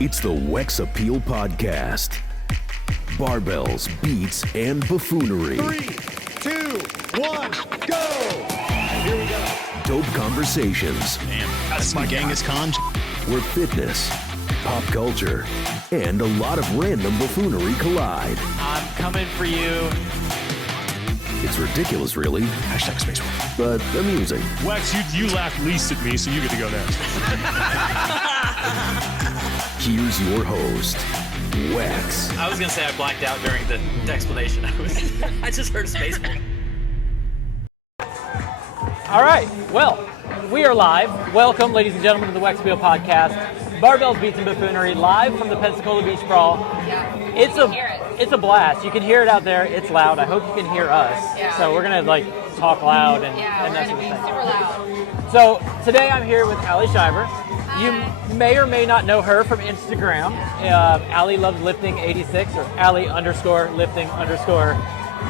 It's the Wex Appeal Podcast. Barbells, beats, and buffoonery. 3, 2, 1, go! Here we go. Dope conversations. Damn, that's my Genghis Khan. Where fitness, pop culture, and a lot of random buffoonery collide. I'm coming for you. It's ridiculous, really, Hashtag Space War. but amusing. Wex, you laughed least at me, so you get to go next. Here's your host, Wex. I was going to say I blacked out during the explanation. I just heard space. All right, well, we are live. Welcome, ladies and gentlemen, to the Wex Appeal Podcast. Barbells, Beats, and Buffoonery, live from the Pensacola Beach Brawl. Yeah. It's a blast. You can hear it out there. It's loud. I hope you can hear us. Yeah. So we're going to talk loud and Yeah, we're that going sort to of be thing. super loud. So today I'm here with Alli Shiver. Hi. You may or may not know her from Instagram. Alli loves lifting 86 or Alli underscore lifting underscore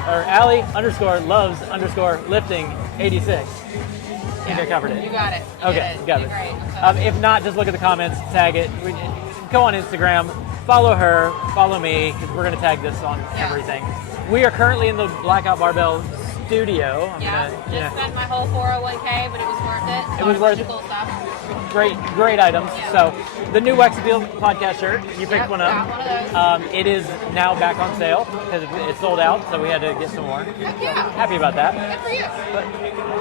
or Alli underscore loves underscore lifting 86. I think I covered it. You got it. Okay, got it. Great. If not, just look at the comments, tag it. Go on Instagram, follow her, follow me, because we're going to tag this on everything. We are currently in the Blackout Barbell studio. Just spent my whole 401k, but it was worth it. It was worth it. Cool stuff. Great items. Yeah. So the new Wex Appeal podcast shirt, you picked one up. Got one of those. It is now back on sale because it's sold out, so we had to get some more. Heck yeah. Happy about that. Good for you. But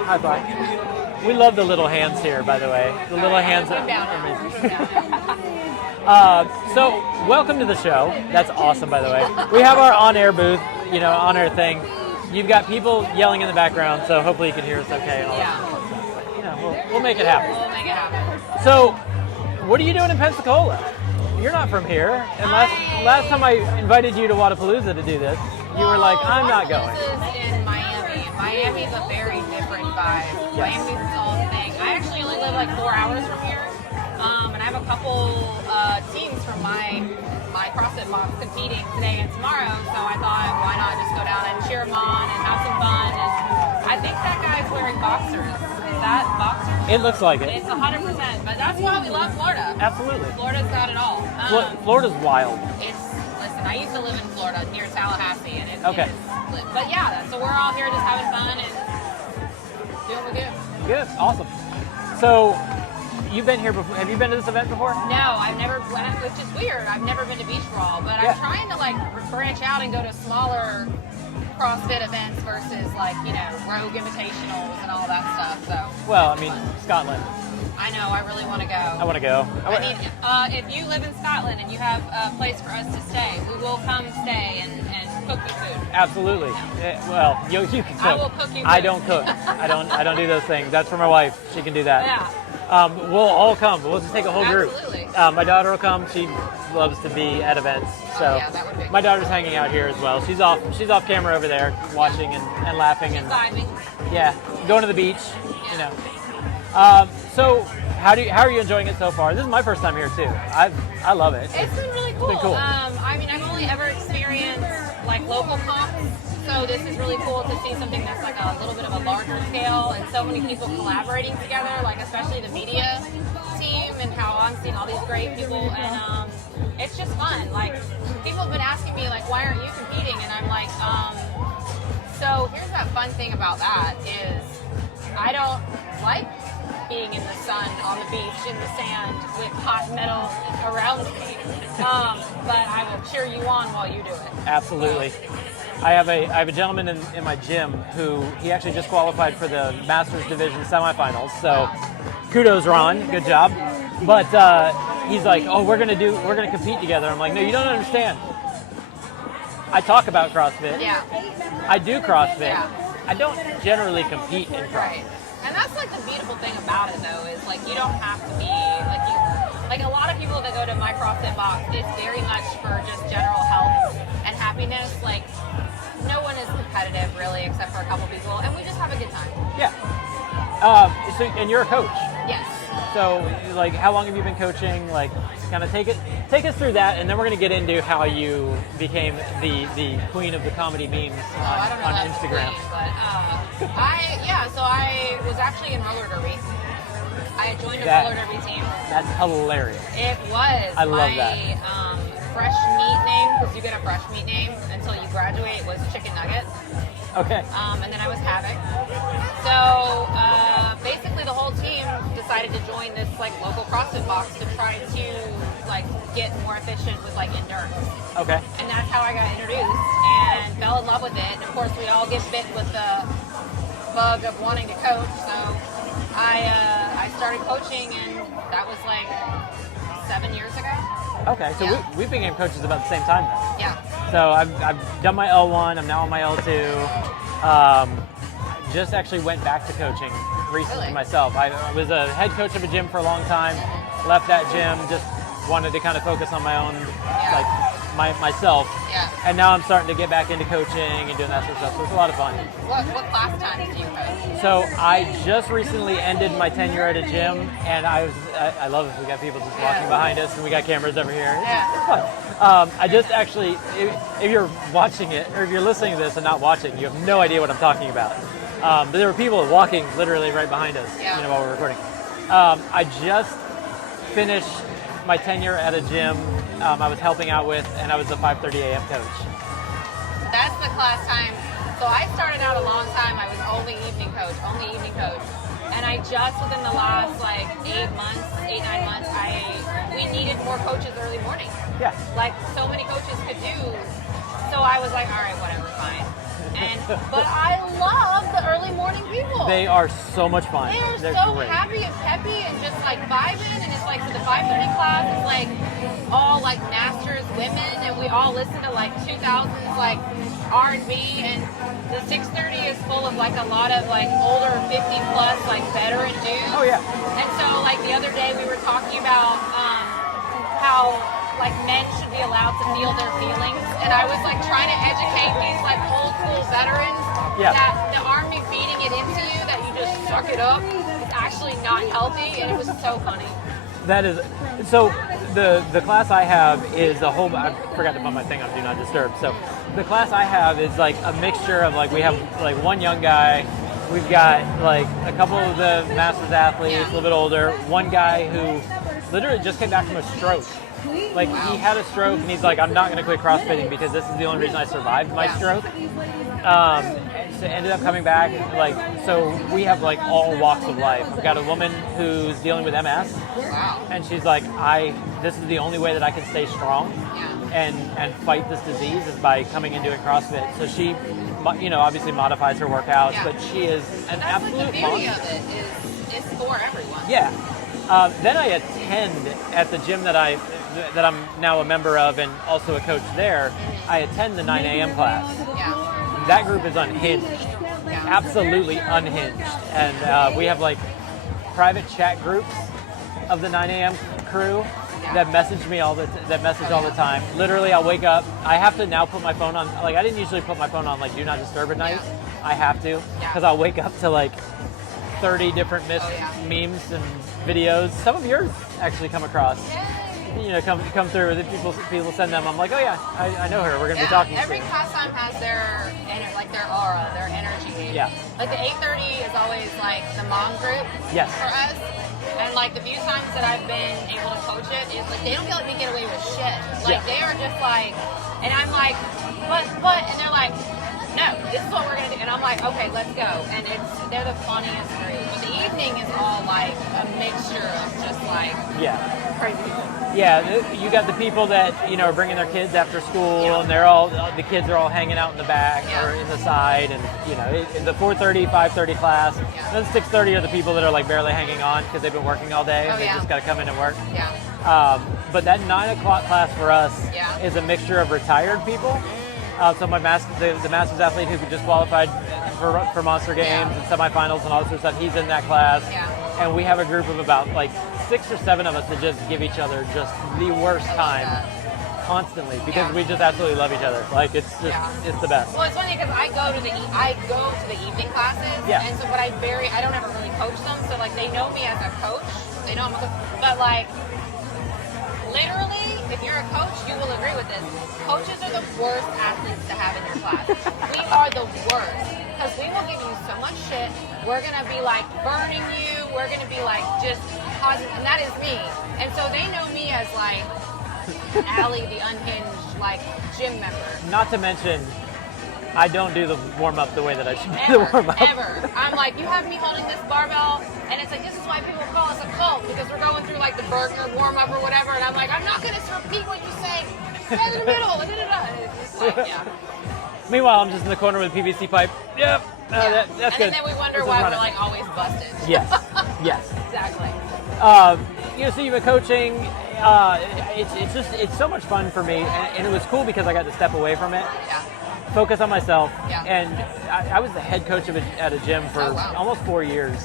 high five. We love the little hands here, by the way. The little hands Put 'em down. are Put amazing. 'em down. So, welcome to the show. That's awesome, by the way. We have our on-air booth, on-air thing. You've got people yelling in the background, so hopefully you can hear us okay. And all that. We'll make it happen. We'll make it happen. So, what are you doing in Pensacola? You're not from here. And last time I invited you to Wadapalooza to do this, you were like, I'm not going. Wadapalooza's in Miami. Miami's a very different vibe. Yes. Miami's its own thing. I actually only live like 4 hours from here. And I have a couple teams from my CrossFit box competing today and tomorrow, so I thought, why not just go down and cheer them on and have some fun? And I think that guy's wearing boxers. Is that boxers? It looks like it. It's 100%, but that's why we love Florida. Absolutely. Florida's got it all. Florida's wild. Listen, I used to live in Florida near Tallahassee, and it's Okay. But yeah, so we're all here just having fun and doing what we do. Good. Awesome. So, you've been here before. Have you been to this event before? No, I've never, which is weird. I've never been to Beach Brawl, but Yeah. I'm trying to branch out and go to smaller CrossFit events versus Rogue Invitationals and all that stuff. So Well, I mean, Scotland. I know I really want to go. I want to go. I mean, if you live in Scotland and you have a place for us to stay, we will come stay and cook the food. Absolutely. Well, you can cook. I will cook you I food. don't cook. I don't do those things. That's for my wife. She can do that. Yeah. We'll all come. We'll just take a whole group. Absolutely. My daughter will come. She loves to be at events. So yeah, that would be my daughter's hanging out here as well. She's off camera over there watching and laughing and Vibing. yeah, going to the beach. Yeah. So how are you enjoying it so far? This is my first time here too. I love it. It's been really cool. been cool. I mean, I've only ever experienced local comps, so this is really cool to see something that's a little bit of a larger scale and so many people collaborating together, especially the media team and how I'm seeing all these great people, and it's just fun. People have been asking me why aren't you competing? And I'm like, so here's that fun thing about that is I don't like being in the sun, on the beach, in the sand, with hot metal around me. But I will cheer you on while you do it. Absolutely. I have a gentleman in my gym who he actually just qualified for the Masters Division semifinals. So kudos, Ron. Good job. But he's like, oh, we're gonna compete together. I'm like, no, you don't understand. I talk about CrossFit. Yeah. I do CrossFit. Yeah. I don't generally compete in CrossFit. Right. And that's the beautiful thing about it though, is you don't have to be a lot of people that go to my CrossFit box, it's very much for just general health and happiness. No one is competitive really except for a couple people, and we just have a good time. Yeah. And you're a coach. Yes. So, how long have you been coaching? Kind of take us through that, and then we're going to get into how you became the queen of the comedy memes I don't know on that's Instagram. Queen, but so I was actually in roller derby I had joined a That- roller derby team. That's hilarious. It was. I love my, that. Fresh meat name, because you get a fresh meat name until you graduate, was Chicken Nugget. Okay. And then I was Havoc. So basically, the whole team decided to join this like local CrossFit box to try to like get more efficient with like endurance. Okay. And that's how I got introduced and fell in love with it. And of course, we all get bit with the bug of wanting to coach. So I started coaching, and that was like 7 years ago. Okay. So Yeah. we became coaches about the same time then. Yeah. So I've done my L1. I'm now on my L2. Just actually went back to coaching recently Really? myself. I was a head coach of a gym for a long time. Left that gym. Just wanted to kind of focus on my own, myself. Yeah. And now I'm starting to get back into coaching and doing that sort of stuff. So it's a lot of fun. What class times do you coach? So I just recently ended my tenure at a gym, and I love it. We got people just walking behind us, and we got cameras over here. It's fun. I just actually, if you're watching it, or if you're listening to this and not watching, you have no idea what I'm talking about. But there were people walking literally right behind us, while we're recording. I just finished my tenure at a gym I was helping out with, and I was the 5:30 a.m. coach. That's the class time. So I started out a long time. I was only evening coach. And I just within the last like 8 months, 9 months, we needed more coaches early morning. Yeah. Like so many coaches could do. So I was like, all right, whatever, fine. But I love the early morning people. They are so much fun. They're so great. happy and peppy and just like vibing, and it's like for the 5:30 class, it's like all like masters women, and we all listen to like 2000s like R&B, and the 6:30 is full of like a lot of like older 50 plus like veteran dudes. Oh yeah. And so like the other day we were talking about how like men should be allowed to feel their feelings, and I was like trying to educate these like old school veterans that the army feeding it into you that you just suck it up is actually not healthy, and it was so funny. That is so. The class I have is a whole. I forgot to put my thing on Do Not Disturb. So the class I have is like a mixture of like we have like one young guy, we've got like a couple of the masters athletes, a little bit older, one guy who literally just came back from a stroke. Like he had a stroke, and he's like, I'm not going to quit CrossFitting because this is the only reason I survived my stroke. So ended up coming back. Like, so we have like all walks of life. We've got a woman who's dealing with MS, and she's like, this is the only way that I can stay strong and fight this disease is by coming and doing CrossFit. So she, obviously modifies her workouts, but she is an absolute Like the beauty monster. of it is for everyone. Yeah. Then I attend at the gym that I'm now a member of and also a coach there. I attend the 9 a.m. class. Yeah. That group is unhinged, absolutely unhinged, and we have like private chat groups of the 9 a.m. crew that message me all the time. Literally, I'll wake up. I have to now put my phone on. Like I didn't usually put my phone on like Do Not Disturb at night. I have to because I'll wake up to like 30 different missed memes and videos. Some of yours actually come across. Come through. The people send them. I'm like, oh yeah, I know her. We're gonna be talking. Every soon. class time has their aura, their energy. Yeah. Like the 8:30 is always like the mom group. Yes. For us, and like the few times that I've been able to coach it, is like they don't let me get away with shit. Like they are just like, and I'm like, but, and they're like, no, this is what we're gonna do, and I'm like, okay, let's go. And they're the funniest group. But the evening is all like a mixture of just like crazy people. Yeah, you got the people that are bringing their kids after school, and the kids are all hanging out in the back or in the side, and in the 4:30, 5:30 class. Then 6:30 are the people that are like barely hanging on because they've been working all day and they just got to come in and work. Yeah. But that 9 o'clock class for us is a mixture of retired people. So the Masters athlete who just qualified for Monster Games and semifinals and all this sort of stuff, he's in that class. And we have a group of about like 6 or 7 of us that just give each other just the worst time constantly because we just absolutely love each other. Like it's just it's the best. Well, it's funny because I go to the evening classes, and so but I don't ever really coach them, so like they know me as a coach. They know I'm a coach, but like literally, if you're a coach, you will agree with this. Coaches are the worst athletes to have in your class. We are the worst. because we will give you so much shit. We're going to be like burning you. We're going to be like just positive. And that is me. And so they know me as like Alli, the unhinged, like gym member. Not to mention, I don't do the warm-up the way that I should do the warm-up. Ever. I'm like, you have me holding this barbell, and it's like, this is why people call us a cult, because we're going through like the burger warm-up or whatever, and I'm like, I'm not going to repeat what you say. Stand in the middle. It's just like, yeah. Meanwhile, I'm just in the corner with a PVC pipe. Yep. That's good. And then we wonder why we're like always busted. Yes. Yes. Exactly. So you've been coaching. It's so much fun for me, and it was cool because I got to step away from it. Yeah. Focus on myself. Yeah. And I was the head coach at a gym for almost 4 years.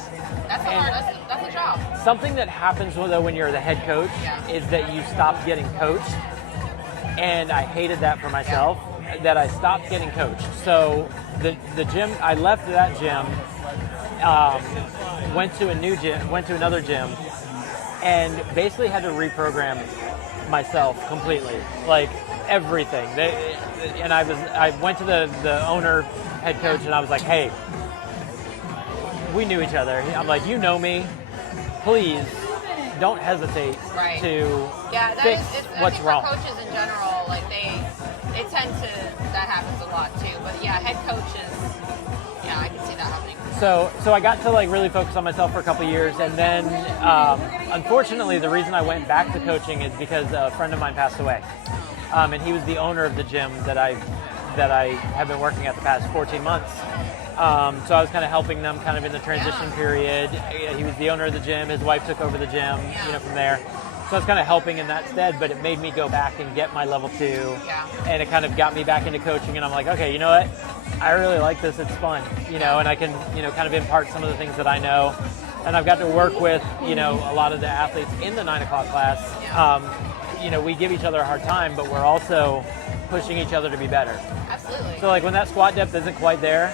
That's a job. Something that happens though when you're the head coach is that you stop getting coached, and I hated that for myself. That I stopped getting coached. So the gym, I left that gym, went to another gym, and basically had to reprogram myself completely, like everything. I went to the owner, head coach, and I was like, hey, we knew each other. I'm like, you know me, please don't hesitate to fix what's wrong. For coaches in general, like they tend to, that happens a lot too. But yeah, head coaches, I can see that happening. So I got to like really focus on myself for a couple of years, and then unfortunately the reason I went back to coaching is because a friend of mine passed away, and he was the owner of the gym that I have been working at the past 14 months. So I was kind of helping them kind of in the transition period. He was the owner of the gym. His wife took over the gym, from there. So I was kind of helping in that stead, but it made me go back and get my level 2. Yeah. And it kind of got me back into coaching, and I'm like, okay, you know what? I really like this. It's fun, and I can, kind of impart some of the things that I know. And I've got to work with, a lot of the athletes in the 9 o'clock class. Yeah. We give each other a hard time, but we're also pushing each other to be better. Absolutely. So like when that squat depth isn't quite there,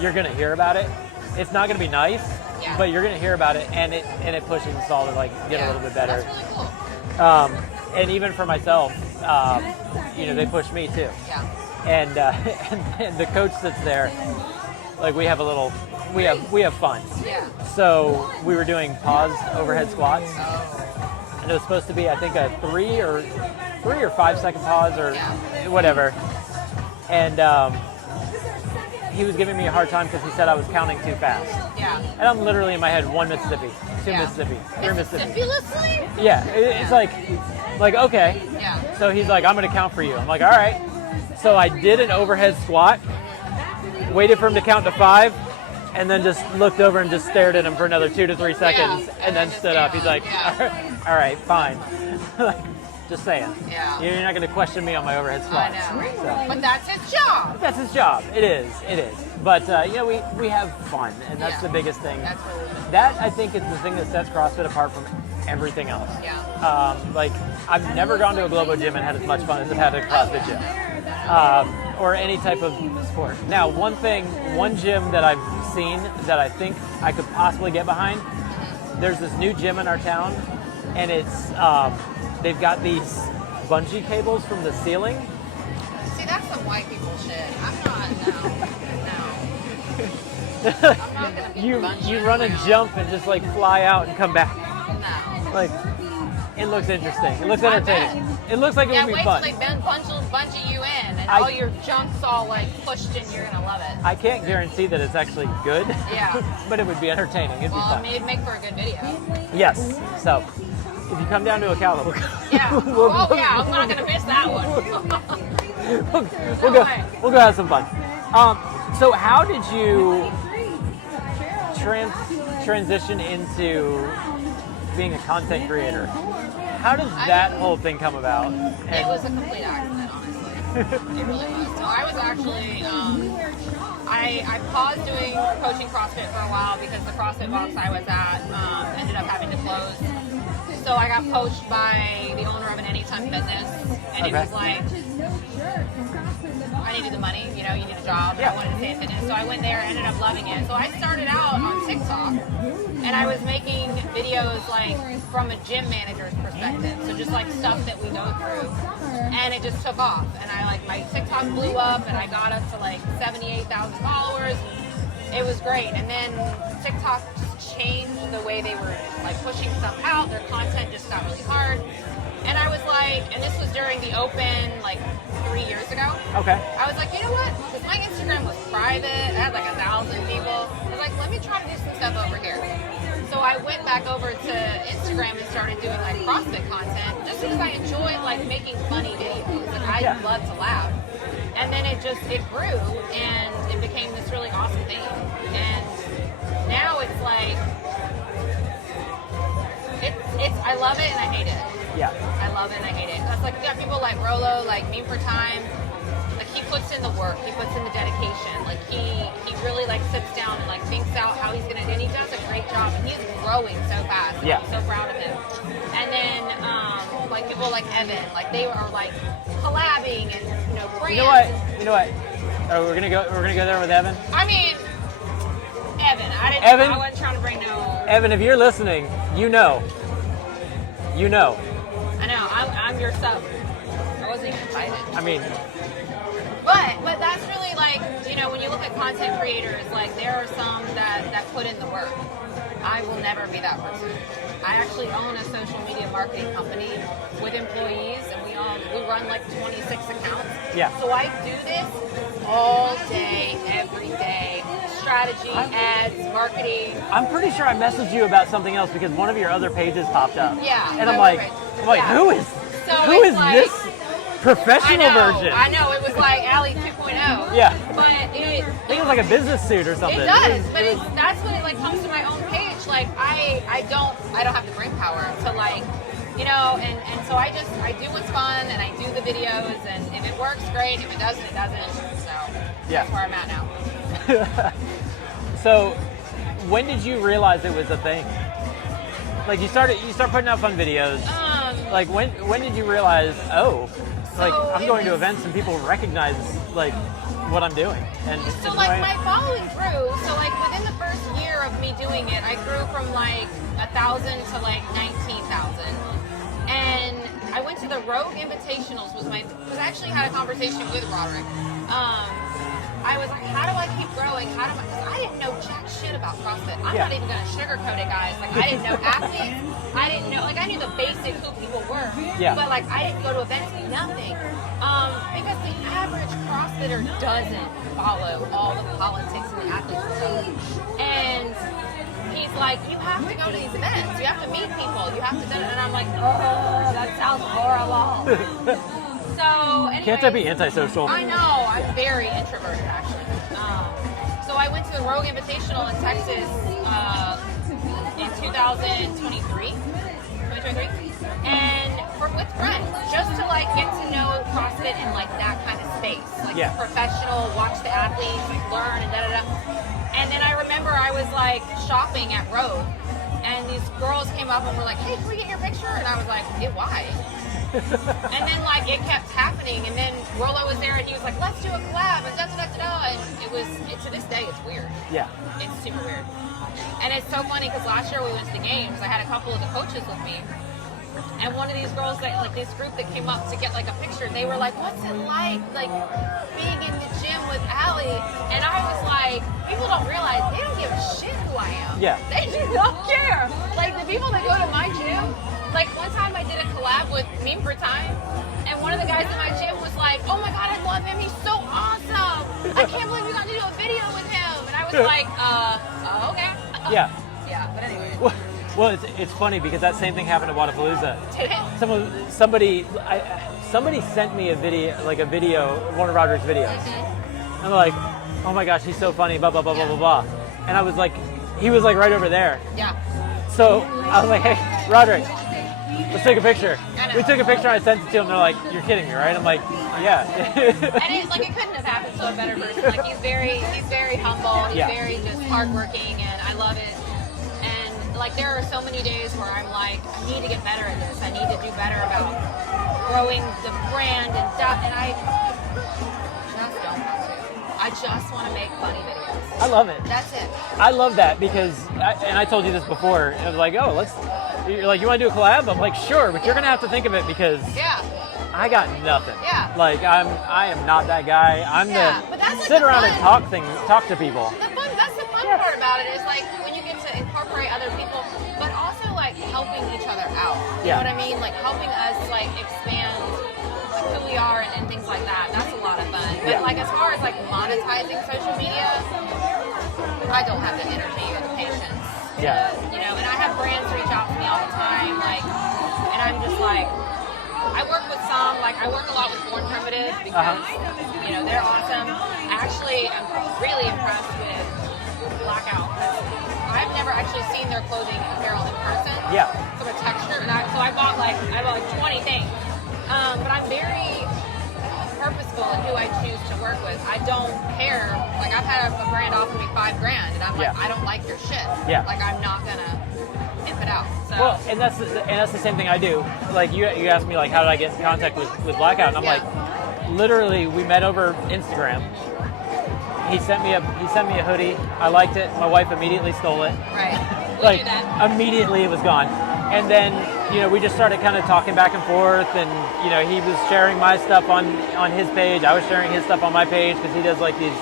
you're going to hear about it. It's not going to be nice, but you're going to hear about it, and it pushes us all to like get a little bit better. That's really cool. And even for myself, they push me too. Yeah. And the coach that's there, like we have fun. Yeah. So we were doing paused overhead squats, and it was supposed to be, I think, a 3 or 5 second pause or whatever. And he was giving me a hard time because he said I was counting too fast. Yeah. And I'm literally in my head, 1 Mississippi, 2 Mississippi, 3 Mississippi. Mississippi? Yeah, it's like okay. Yeah. So he's like, I'm going to count for you. I'm like, all right. So I did an overhead squat, waited for him to count to 5, and then just looked over and just stared at him for another 2 to 3 seconds, and then stood up. He's like, all right, fine. Just saying. Yeah. You're not going to question me on my overhead squats. I know. So. But that's his job. That's his job. It is. But we have fun, and that's the biggest thing. That's really good. That I think is the thing that sets CrossFit apart from everything else. Yeah. I've never gone to a Globo gym and had as much fun as I've had at a CrossFit gym, or any type of sport. Now, one gym that I've seen that I think I could possibly get behind. There's this new gym in our town, and it's they've got these bungee cables from the ceiling. See, that's some white people shit. I'm not gonna be You run and jump and just like fly out and come back. No. Like, it looks interesting. It looks entertaining. It looks like it would be fun. Wait till they bungee you in, and all your junk's all like pushed in. You're gonna love it. I can't guarantee that it's actually good. Yeah. But it would be entertaining. It'd be fun. I mean, it'd make for a good video. Yes. So, if you come down to Ocala, we'll go. Yeah. I'm not gonna miss that one. we'll go have some fun. So how did you transition into being a content creator? How did that whole thing come about? It was a complete accident, honestly. It really was. So I was actually, I paused doing coaching CrossFit for a while because the CrossFit box I was at ended up having to close. So I got poached by the owner of an Anytime Fitness, and it was like, I needed the money, you need a job, and I wanted to stay in fitness. So I went there and ended up loving it. So I started out on TikTok, and I was making videos like from a gym manager's perspective. So just like stuff that we go through. And it just took off. And my TikTok blew up, and I got up to like 78,000 followers. it was great. And then TikTok just changed the way they were like pushing stuff out. Their content just got really hard. And I was like, and this was during the Open like 3 years ago. Okay. I was like, you know what? Because my Instagram was private. I had like 1,000 people. I was like, let me try to do some stuff over here. So I went back over to Instagram and started doing like CrossFit content just because I enjoyed like making funny videos. Like I love to laugh. And then it grew and it became this really awesome thing. And now it's like, I love it and I hate it. Yeah. I love it and I hate it. Because like you got people like Rolo, like Meme for Time, like he puts in the work, he puts in the dedication. Like he really like sits down and like thinks out how he's gonna do, and he does a great job. And he's growing so fast. And I'm so proud of him. And then like people like Evan, like they are like collabing and brands. You know what? Oh, we're gonna go there with Evan. I mean, Evan. I wasn't trying to bring no. Evan, if you're listening, you know. I know. I'm your sub. I wasn't even invited. I mean, but that's really like, when you look at content creators, like there are some that put in the work. I will never be that person. I actually own a social media marketing company with employees, and we run like 26 accounts. Yeah. So I do this all day, every day. Strategy, ads, marketing. I'm pretty sure I messaged you about something else because one of your other pages popped up. Yeah. And I'm like, who is like, this professional version? I know, it was like Alli 2.0. Yeah. But I think it was like a business suit or something. It does, that's when it like comes to my own page. Like I don't have the brain power to like, and so I do what's fun and I do the videos, and if it works, great. If it doesn't, it doesn't. So that's where I'm at now. So, when did you realize it was a thing? Like you start putting out fun videos. Like when did you realize, I'm going to events and people recognize like what I'm doing? And so like my following grew. So like within the first year of me doing it, I grew from like 1,000 to like 19,000. And I went to the Rogue Invitationals because I actually had a conversation with Roderick. I was like, how do I keep growing? Because I didn't know jack shit about CrossFit. I'm not even going to sugarcoat it, guys. Like, I didn't know athletes. I didn't know, like, I knew the basic who people were. Yeah. But, like, I didn't go to events, nothing. Because the average CrossFitter doesn't follow all the politics and the athletes stuff. And he's like, you have to go to these events. You have to meet people. You have to do it. And I'm like, oh, that sounds horrible. So, anyways, can't that be antisocial? I know. I'm very introverted, actually. So I went to the Rogue Invitational in Texas in 2023, and with friends, just to like get to know CrossFit in like that kind of space, like professional, watch the athletes, like learn and da da da. And then I remember I was like shopping at Rogue, and these girls came up and were like, "Hey, can we get your picture?" And I was like, "Yeah, why?" And then like it kept happening, and then Rolo was there and he was like, let's do a collab and da da da da, and to this day it's weird. Yeah. It's super weird. And it's so funny because last year we went to the games, I had a couple of the coaches with me, and one of these girls that like this group that came up to get like a picture, they were like, what's it like being in the gym with Alli? And I was like, people don't realize they don't give a shit who I am. Yeah. They do not care. Like the people that go to my gym, like one time I did a collab with Meme for Time, and one of the guys in my gym was like, oh my god, I love him, he's so awesome. I can't believe you got to do a video with him. And I was like, okay. Yeah. Yeah, but anyway. Well, it's funny because that same thing happened at Wadapalooza. Somebody sent me a video, one of Roderick's videos. And I'm like, oh my gosh, he's so funny, blah, blah, blah, blah, blah, blah. And I was like, he was like right over there. Yeah. So I was like, hey, Roderick, let's take a picture. We took a picture and I sent it to him. They're like, you're kidding me, right? I'm like, yeah. And it couldn't have happened to a better person. Like he's very humble. He's very just hardworking, and I love it. And like there are so many days where I'm like, I need to get better at this. I need to do better about growing the brand and stuff. And I just don't want to. I just want to make funny videos. I love it. That's it. I love that because, I told you this before. I was like, you're like, you want to do a collab? I'm like, sure, but you're gonna have to think of it because I got nothing. Yeah. Like I am not that guy. I'm but that's sit like around fun. and talk to people. That's the fun part about it is like when you get to incorporate other people, but also like helping each other out. You know what I mean? Like helping us like expand like who we are and things like that. That's a lot of fun. But like as far as like monetizing social media, I don't have the energy or the patience. Yeah. You know, and I have brands reach out to me all the time, like, and I'm just like, I work with some, like I work a lot with Born Primitive because, you know, they're awesome. Actually, I'm really impressed with Blackout. I've never actually seen their clothing and apparel in person. Yeah. From a texture, and so I bought like 20 things. But I'm very purposeful in who I choose to work with. I don't care. Like I've had a brand offer me $5,000, and I'm like, I don't like your shit. Yeah. Like I'm not gonna imp it out. So. Well, and that's the same thing I do. Like you asked me like how did I get in contact with Blackout, and I'm like, literally we met over Instagram. He sent me a hoodie. I liked it. My wife immediately stole it. Right. Like immediately it was gone. And then, you know, we just started kind of talking back and forth, and, you know, he was sharing my stuff on his page. I was sharing his stuff on my page because he does like these,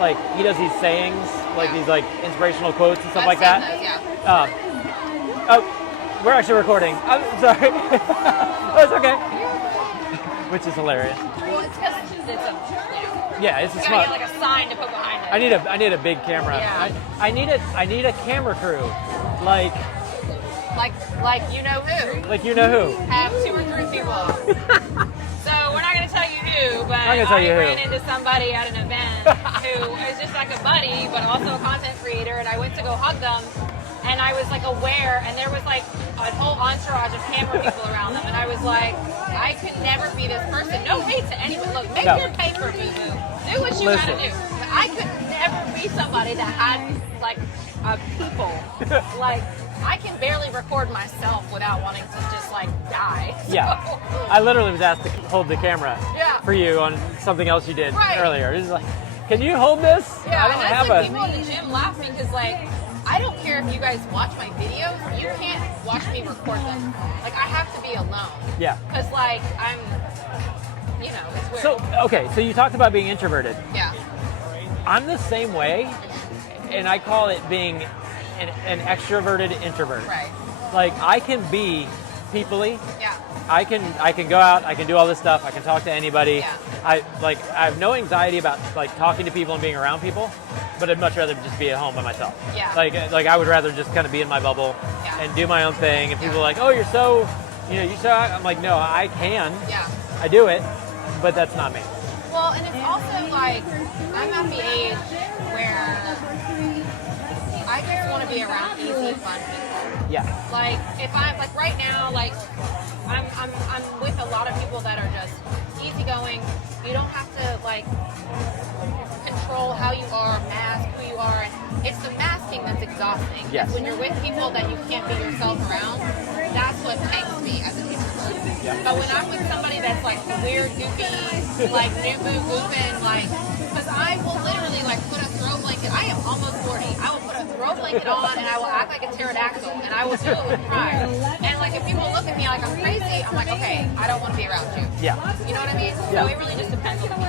like, he does these sayings, like these like inspirational quotes and stuff like that. Those, Oh, we're actually recording. I'm sorry. Oh, it's okay. Which is hilarious. Well, it's because it's a, you know, Yeah, it's a you smart. gotta get like a sign to put behind it. I need a big camera. Yeah. I need a camera crew, like you know who. you know who. Have 2 or 3 people. So we're not gonna tell you who, but I'm gonna tell you who. ran into somebody at an event who is just like a buddy, but also a content creator, and I went to go hug them, and I was like aware, and there was like a whole entourage of camera people around them, and I was like, I could never be this person. No hate to anyone. Look, make your paper, boo-boo. Do what you gotta do. But I could never be somebody that had like people. Like I can barely record myself without wanting to just like die. So. Yeah, I literally was asked to hold the camera for you on something else you did earlier. It's like, can you hold this? Yeah, I don't and have that's like people in the gym laugh because like I don't care if you guys watch my videos. You can't watch me record them. Like I have to be alone. Yeah. Because like I'm, you know, it's weird. So okay, so you talked about being introverted. Yeah. I'm the same way, and I call it being an extroverted introvert. Right. Like I can be people-y. Yeah. I can go out, I can do all this stuff, I can talk to anybody. Yeah. I have no anxiety about like talking to people and being around people, but I'd much rather just be at home by myself. Yeah. Like I would rather just kind of be in my bubble and do my own thing. And people are like, oh, you're so, you know, I'm like, no, I can. Yeah. I do it, but that's not me. Well, and it's also like I'm at the age where I just want to be around easy, fun people. Yeah. Like if I'm like right now, like I'm with a lot of people that are just easygoing. You don't have to like control how you are, mask who you are, and it's the masking that's exhausting. Yes. When you're with people that you can't be yourself around, that's what takes me as an introvert. Yeah. But when I'm with somebody that's like weird, goofy, like new boo goofing, like, because I will literally like put a throw blanket. I am almost 40. I will put a throw blanket on and I will act like a pterodactyl and I will do it with pride. And like if people look at me like I'm crazy, I'm like, okay, I don't want to be around you. Yeah. You know what I mean? Yeah. So it really just depends on the people.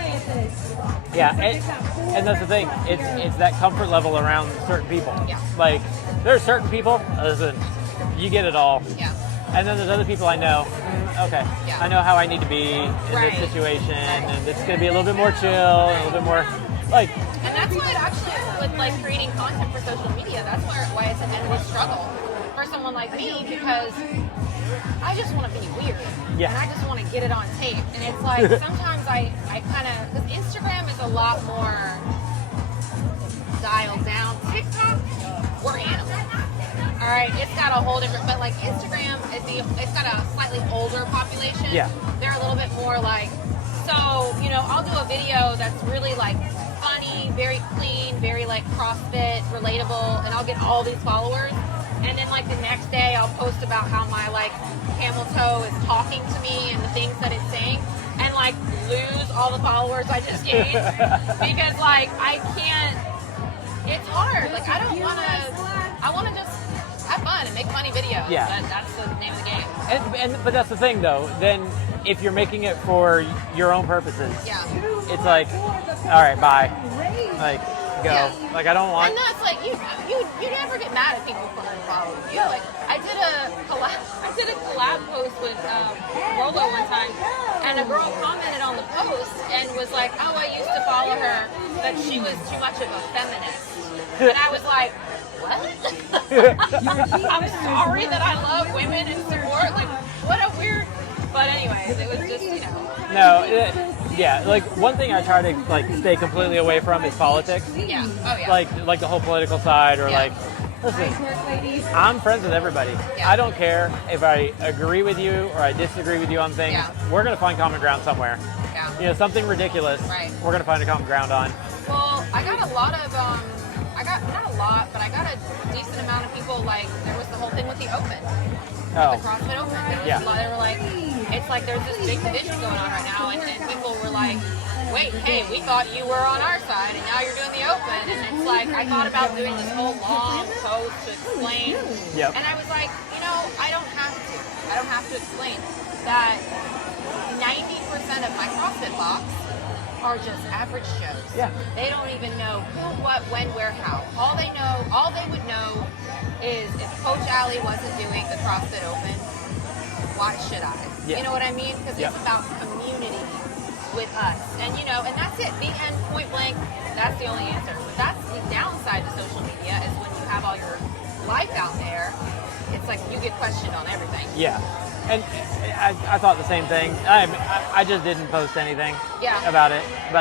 Yeah, and that's the thing. It's that comfort level around certain people. Yeah. Like there are certain people. Listen, you get it all. Yeah. And then there's other people I know. Okay, Yeah. I know how I need to be in this situation, and it's gonna be a little bit more chill, and a little bit more like. And that's why it actually, with like creating content for social media, that's why it's an endless struggle for someone like me, because I just want to be weird. Yeah. And I just want to get it on tape. And it's like, sometimes I kind of, because Instagram is a lot more dialed down. TikTok, we're animals. All right, it's got a whole different, but like Instagram, it's got a slightly older population. Yeah. They're a little bit more like, so, you know, I'll do a video that's really like funny, very clean, very like CrossFit, relatable, and I'll get all these followers. And then like the next day I'll post about how my like camel toe is talking to me and the things that it's saying, and like lose all the followers I just gained because like I can't, it's hard. Like I want to just have fun and make funny videos. Yeah. That's the name of the game. But that's the thing though. Then if you're making it for your own purposes, Yeah. it's like, all right, bye. Like go. Yeah. Like I don't want. And that's like you never get mad at people for unfollowing you. Like I did a collab post with Rolo one time, and a girl commented on the post and was like, "Oh, I used to follow her, but she was too much of a feminist." And I was like, "What?" I'm sorry that I love women and support. Like, what a weird. But anyways, it was just No, yeah. Like one thing I try to like stay completely away from is politics. Yeah. Oh yeah. Like the whole political side or Yeah. like. Listen, I'm friends with everybody. Yeah. I don't care if I agree with you or I disagree with you on things. Yeah. We're gonna find common ground somewhere. Yeah. You know, something ridiculous. Right. We're gonna find a common ground on. Well, I got a lot of I got not a lot, but I got a decent amount of people. Like there was the whole thing with the Open, Oh. the CrossFit Open. There was Yeah. a lot, they were like, it's like there's this big division going on right now, and people were like, wait, hey, we thought you were on our side, and now you're doing the Open, and it's like I thought about doing this whole long post to explain, Yep. and I was like, I don't have to. I don't have to explain that 90% of my CrossFit box are just average Joes. Yeah. They don't even know who, what, when, where, how. All they would know is if Coach Alli wasn't doing the CrossFit Open, why should I? Yeah. You know what I mean? Because Yep. it's about community with us. And and that's it. The end, point blank, that's the only answer. But that's the downside to social media is when you have all your life out there, it's like you get questioned on everything. Yeah. And I thought the same thing. I just didn't post anything Yeah. about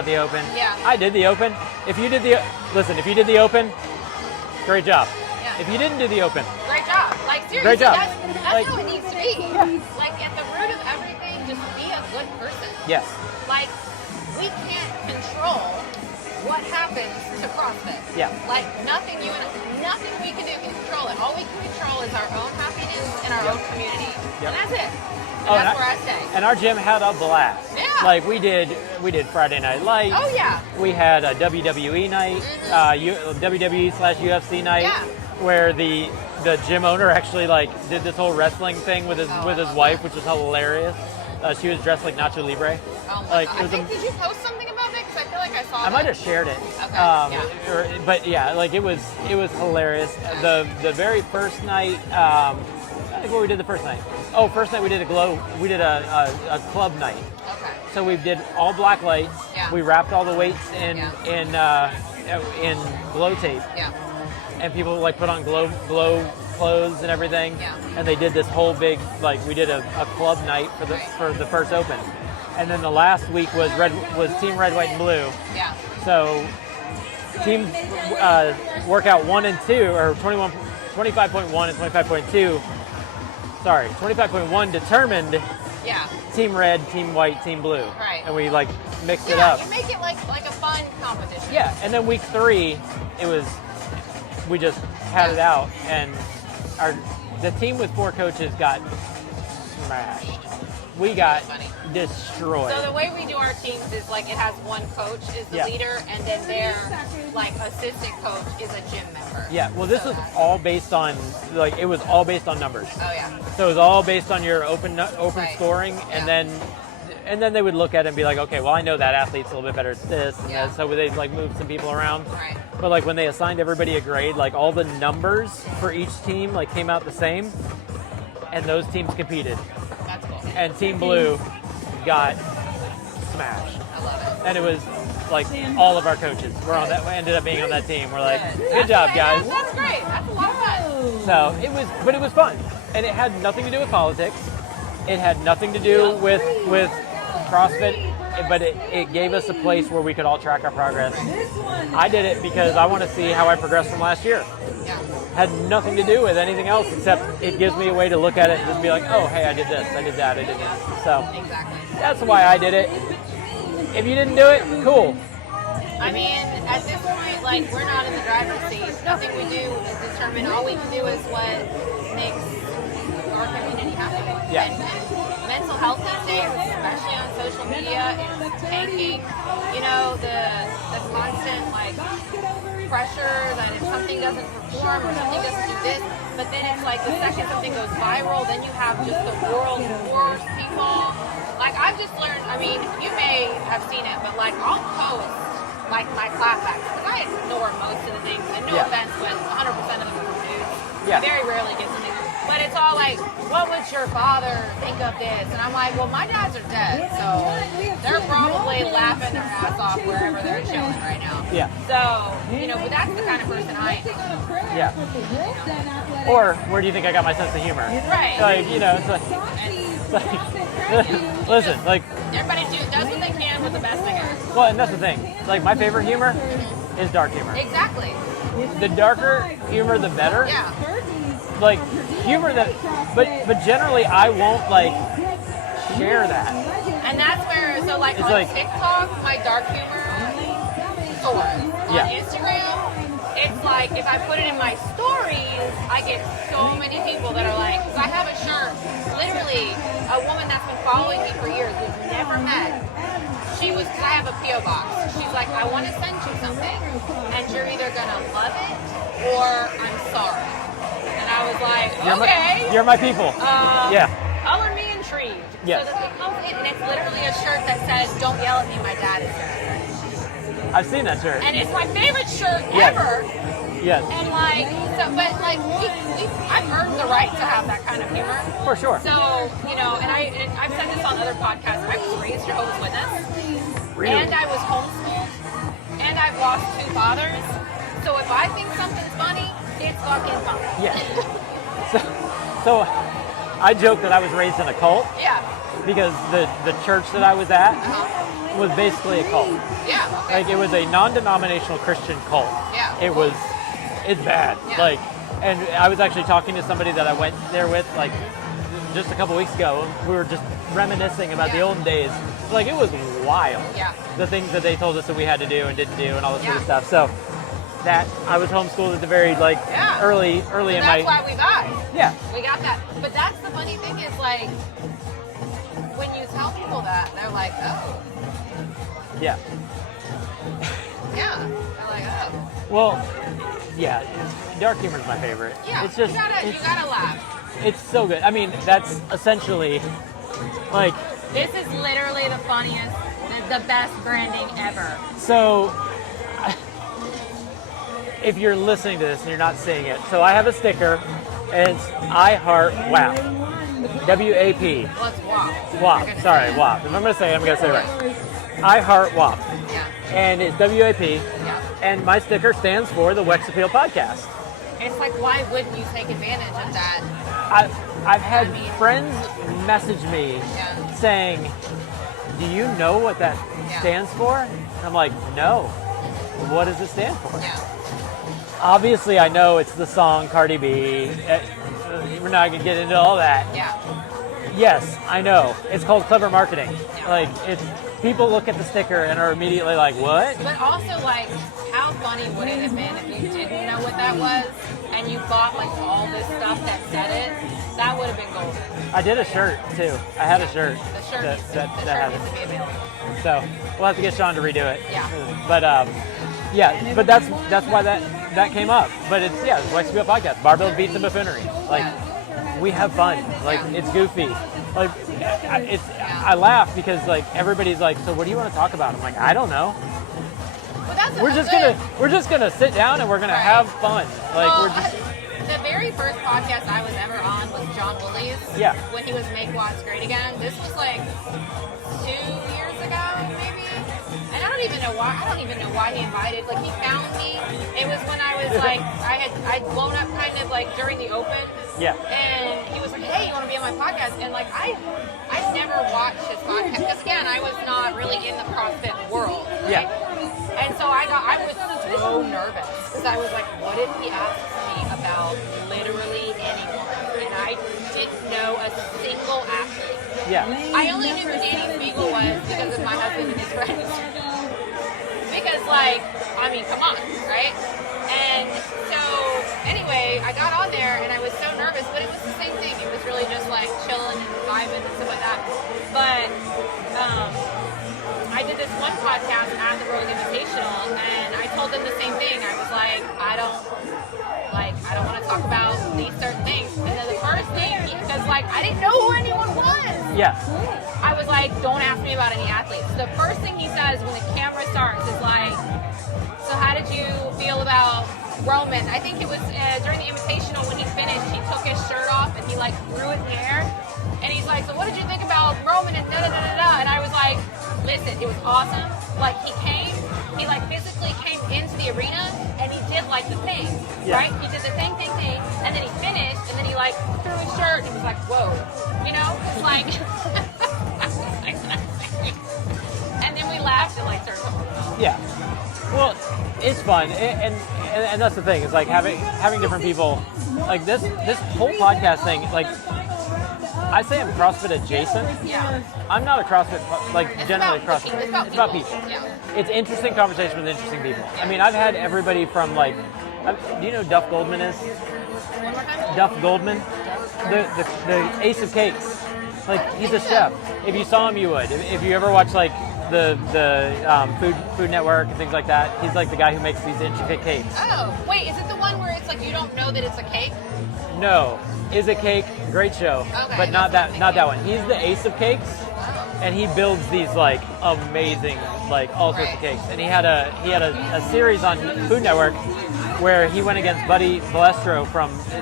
the Open. Yeah. I did the Open. If you did the Open, great job. Yeah. If you didn't do the Open, Great job. Like seriously, Great job. that's Like- how it needs to be. Like at the root of everything, just be a good person. yes. Like we can't control what happens to CrossFit. Yeah. Like nothing we can do can control it. All we can control is our own happiness and our own community. Yep. And that's it. And Oh, that's and where I stay. And our gym had a blast. Yeah. Like we did Friday Night Lights. Oh yeah. We had a WWE night, WWE/UFC night, Yeah. where the gym owner actually like did this whole wrestling thing with his wife, which was hilarious. She was dressed like Nacho Libre. Oh my Like God. it was. Did you post something about that? Because I feel like I saw I might have shared it. Okay, yeah. But yeah, like it was hilarious. The very first night, I think what we did the first night. Oh, first night we did a club night. Okay. So we did all black lights. Yeah. We wrapped all the weights in glow tape, Yeah. and people like put on glow clothes and everything. Yeah. And they did this whole big we did a club night for the first Open, and then the last week was Team Red, White, and Blue. Yeah. So team workout 1 and 2 or 25.1 and 25.2. Sorry, 25.1 determined Yeah. Team Red, Team White, Team Blue. Right. And we like mixed it Yeah. up. You make it like a fun competition. Yeah, and then week 3, we just had it out, and the team with 4 coaches got smashed. We got Funny. destroyed. So the way we do our teams is like it has one coach is the Yeah. leader, and then their like assistant coach is a gym member. Yeah, well, this was all based on it was all based on numbers. Oh yeah. So it was all based on your open Right. scoring, Yeah. and then they would look at it and be like, okay, well, I know that athlete's a little bit better at this, and Yeah. that, so they'd like move some people around. Right. But like when they assigned everybody a grade, like all the numbers for each team like came out the same, and those teams competed, That's cool. and Team Blue got smashed, I love it. and it was like all of our coaches were on that ended up being on that team. We're like, good job, guys. That's great. That's a lot of fun. So it was fun, and it had nothing to do with politics. It had nothing to do with CrossFit, but it gave us a place where we could all track our progress. I did it because I want to see how I progressed from last year. Yeah. Had nothing to do with anything else except it gives me a way to look at it and just be like, oh, hey, I did this, I did that, I did this. So Exactly. that's why I did it. If you didn't do it, cool. I mean, at this point, like we're not in the driver's seat. Nothing we do is determine. All we can do is what makes our community happy. Yeah. And mental health these days, especially on social media, is tanking. You know, the constant like pressure that if something doesn't perform or something doesn't do this, but then it's like the second something goes viral, then you have just the world's worst people. Like I've just learned. I mean, you may have seen it, but like I'll post like my clapbacks, because I ignore most of the things, and no offense, but 100% of them are dudes. Yeah. I very rarely get something. But it's all like, what would your father think of this? And I'm like, well, my dads are dead, so they're probably laughing their ass off wherever they're chilling right now. Yeah. So, but that's the kind of person I am. Yeah. Or where do you think I got my sense of humor? Right. Like, it's like listen, like, everybody does what they can with the best they can. well, and that's the thing. Like, my favorite humor is dark humor. Exactly. The darker humor, the better. Yeah. Like, humor that, but generally I won't, like, share that. And that's where, so like It's on like- TikTok, my dark humor soars. Yeah. On Instagram, it's like if I put it in my stories, I get so many people that are like, because I have a shirt, literally, a woman that's been following me for years, we've never met. She was, because I have a P.O. box. She's like, I want to send you something, and you're either going to love it or I'm sorry. And I was like, okay. You're my people. Yeah. Color me intrigued. Yes. So it comes in, and it's literally a shirt that says, don't yell at me, my dad is here. I've seen that shirt. And it's my favorite shirt Yes. ever. Yes. And like, so, but like, I've earned the right to have that kind of humor. For sure. So, and I've said this on other podcasts, I was raised Jehovah's Witness. Really? And I was homeschooled. And I've lost 2 fathers. So if I think something's funny, it's fucking funny. Yeah. So I joke that I was raised in a cult Yeah. because the church that I was at was basically a cult. Yeah. Okay. Like, it was a non-denominational Christian cult. Yeah. It's bad. Yeah. Like, and I was actually talking to somebody that I went there with, like, just a couple weeks ago. We were just reminiscing about the olden days. Like, it was wild. Yeah. The things that they told us that we had to do and didn't do and all this sort of stuff. So that I was homeschooled at the very early So in that's my why we vibe. yeah. We got that. But that's the funny thing is like when you tell people that, they're like, oh, Yeah. yeah. They're like, oh. Well, yeah. Dark humor is my favorite. Yeah. It's just you gotta laugh. it's so good. I mean, that's essentially like This is literally the funniest, the best branding ever. so. If you're listening to this and you're not seeing it, so I have a sticker, and it's I Heart WAP. W-A-P. Well, it's WAP. WAP. Sorry, WAP. If I'm going to say it, I'm going to say it right. I Heart WAP. Yeah. And it's W-A-P. Yeah. And my sticker stands for the Wex Appeal Podcast. It's like, why wouldn't you take advantage of that? I've had friends message me saying, do you know what that stands for? And I'm like, no. What does it stand for? Yeah. Obviously, I know it's the song Cardi B. We're not going to get into all that. Yeah. Yes, I know. It's called clever marketing. Like, it's people look at the sticker and are immediately like, what? But also, like, how funny would it have been if you didn't know what that was and you bought, like, all this stuff that said it? That would have been golden. I did a shirt, too. I had a shirt. The shirt that needs had to be available. it. So, we'll have to get Sean to redo it. Yeah. But, yeah, but that's why that came up. But it's, it's Wex Appeal Podcast. Barbell Beats and Buffoonery. Like, we have fun. Like, it's goofy. Like, I laugh because, like, everybody's like, so what do you want to talk about? I'm like, I don't know. But that's We're just gonna sit down and we're gonna have fun. Like, well, we're just the very first podcast I was ever on was John Woolley's. Yeah. When he was Make Watts Great Again. This was like 2 years ago, maybe. And I don't even know why he invited. Like, he found me. It was when I was like, I'd blown up kind of like during the open. Yeah. And he was like, hey, you want to be on my podcast? And like, I never watched his podcast because again, I was not really in the CrossFit world. Right? Yeah. And so I was so nervous because I was like, what if he asks me about literally anyone? And I didn't know a single athlete. yeah. I only knew who Danny Spiegel was because of my husband and his friends. Because, like, I mean, come on, right? And so, anyway, I got on there and I was so nervous, but it was the same thing. It was really just like chilling and vibing and stuff like that. But I did this one podcast at the World Invitational, and I told them the same thing. I was like, I I don't want to talk about these certain things. And then the first thing, because like I didn't know who anyone was. Yeah. I was like, don't ask me about any athletes. The first thing he says when the camera starts is like, so how did you feel about Roman? I think it was during the Invitational when he finished, he took his shirt off and he like threw it in the air. And he's like, so what did you think about Roman and da-da-da-da-da? And I was like, listen, it was awesome. Like he like physically came into the arena and he did like the thing, right? He did the thing, and then he finished and then he like threw his shirt and it was like, whoa, you know? It's like, and then we laughed and like started talking. Yeah. Well, it's fun, and that's the thing. It's like having different people. Like this whole podcast thing. Like I say, I'm CrossFit adjacent. Yeah. I'm not a CrossFit generally about CrossFit. people. It's about people. Yeah. It's interesting conversation with interesting people. I mean, I've had everybody from like. Do you know who Duff Goldman is? One more time? Duff Goldman, the ace of cakes. Like he's a chef. If you saw him, you would. If you ever watch like the Food Network and things like that, he's like the guy who makes these intricate cakes. Oh, wait, is it the one where it's like you don't know that it's a cake? No, is a cake. Great show, Okay, but not that one. He's the ace of cakes, and he builds these like amazing like all sorts of cakes. And he had a series on Food Network where he went against Buddy Balestro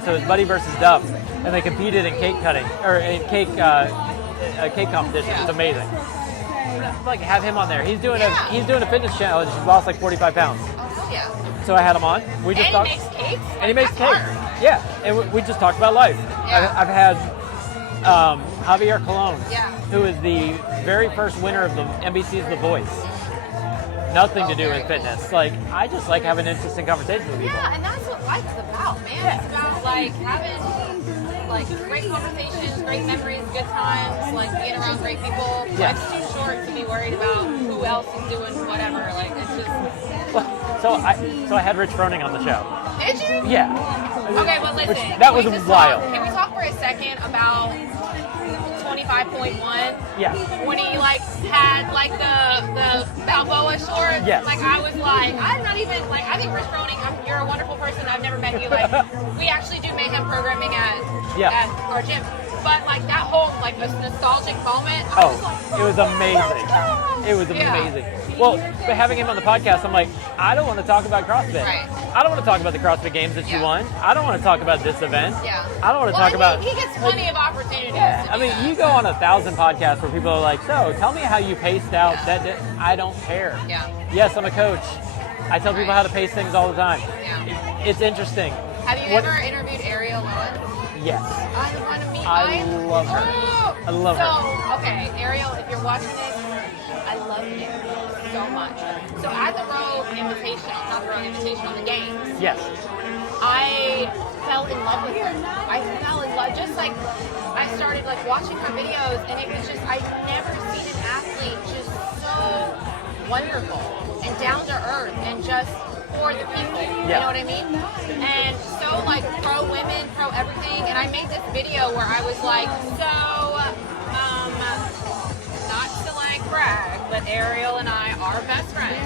so it was Buddy versus Duff, and they competed in cake cutting or in cake competition. Yeah. It's amazing. Like have him on there. He's doing a fitness challenge. He's lost like 45 pounds. Oh, yeah. So I had him on. We just And talked. he makes cakes? And he makes That's cakes. hard. Yeah, and we just talked about life. Yeah. I've had Javier Colon, Yeah. who is the very first winner of the NBC's The Voice. Nothing to do very with fitness. Like I just like having interesting conversations with people. Yeah, and that's what life's about, man. Yeah. It's about like having like great conversations, great memories, good times, like being around great people. Yeah. Life's too short to be worried about who else is doing whatever. Like it's just. So I had Rich Froning on the show. Did you? Yeah. Okay, but listen. That was can we just wild. Can we talk for a second about 25.1? Yeah. When he like had like the Balboa shorts. Yes. Like I was like, I'm not even like I think Rich Froning, you're a wonderful person. I've never met you. Like we actually do mayhem programming at our gym. But like that whole like this nostalgic moment. I was like, it was amazing. It was amazing. Well, but having him on the podcast, I'm like, I don't want to talk about CrossFit. Right. I don't want to talk about the CrossFit Games that you won. I don't want to talk about this event. Yeah. I don't want to talk about. He gets plenty of opportunities. Yeah. To I do mean, that. you go on 1,000 podcasts where people are like, so tell me how you paced out that. I don't care. Yeah. Yes, I'm a coach. I tell people how to pace things all the time. Yeah. It's interesting. Have you ever interviewed Ariel Lowen? Yes. I want to meet. I love her. Oh. I love her. So, okay, Ariel, if you're watching this, I love you so much. So at the Rogue Invitational, not the Rogue Invitational, the games, Yes. I fell in love with her. I fell in love. Just like I started like watching her videos, and it was just I've never seen an athlete just so wonderful and down to earth and just for the people. You know what I mean? And so like pro women, pro everything. And I made this video where I was like, not to like brag, but Ariel and I are best friends.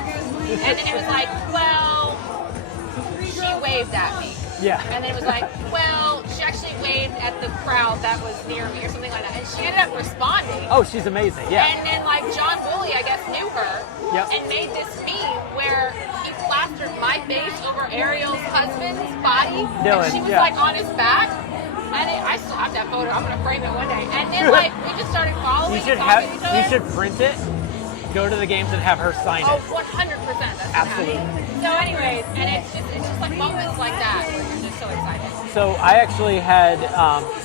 And then it was like, well, she waved at me. Yeah. And then it was like, well, she actually waved at the crowd that was near me or something like that. And she ended up responding. Oh, she's amazing. Yeah. And then like John Woolley, I guess, knew her and made this meme where he plastered my face over Ariel's husband's body. Dylan, and she was like on his back. And I still have that photo. I'm gonna frame it one day. And then like we just started following. You should and talking to each other. you should print it, go to the games and have her sign Oh, it. 100%. That's Absolutely. So anyways, and it's just like moments like that where you're just so excited. So I actually had,